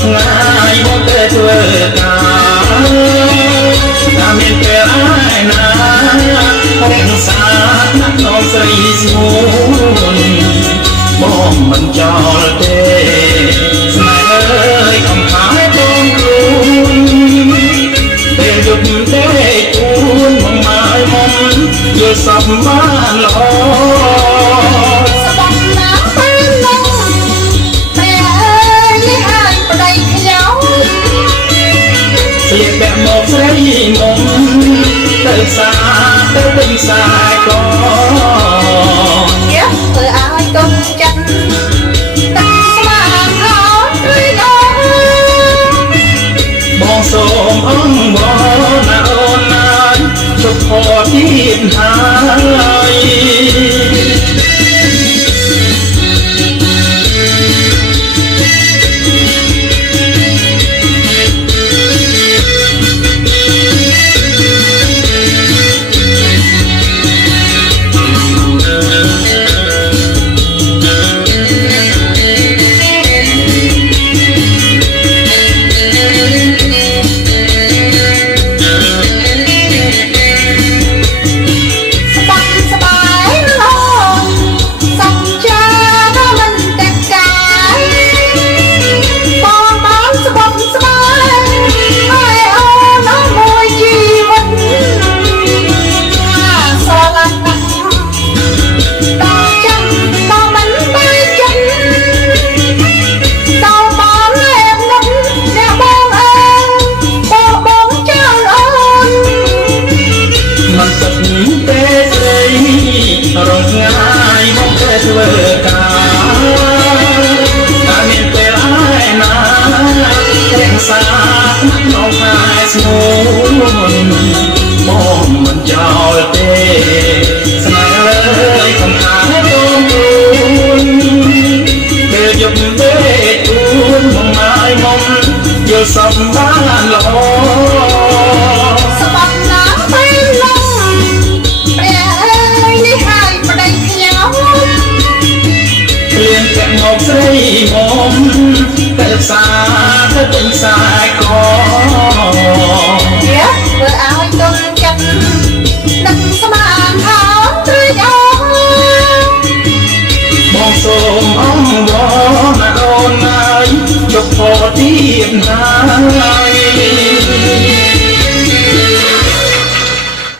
ថ្ងៃមកតែធ្វើការតាមមានពេលឯណាហងសាណាក់น้องស្រីស្ងួនបងមិនចោលទេស្នេហ៍អើយកំផាយបងខ្លួនពេលយប់ទេជួនមកម៉ាយមុំយល់សប្បានល្អស្លៀកពាក់មកស្រីមុំទៅសាទៅពេញសាយកយ៉ាធ្វើឲ្យកុំចិត្តតាស្មានហោរីអើបងសូមអងបងណាអូនណាយជប់ផទៀតហើយរងថ្ងៃមកតែធ្វើការតាមមានពេលឯណារៀងសាក្នុងខែស្ងួនបងមិនចោលទេស្នេហ៍អើយកំផាយបងខ្លួនពេលយប់ទេជួនមកម៉ាយមុំយល់សប្បានល្អមកស្រីមុំទៅសាទៅពេញខ្សែកយ៉ាធ្វើឲ្យកុំចិត្តដឹកស្មានហោរីអើបងសូមអងវរណាអូនណាយជប់ផទៀតណា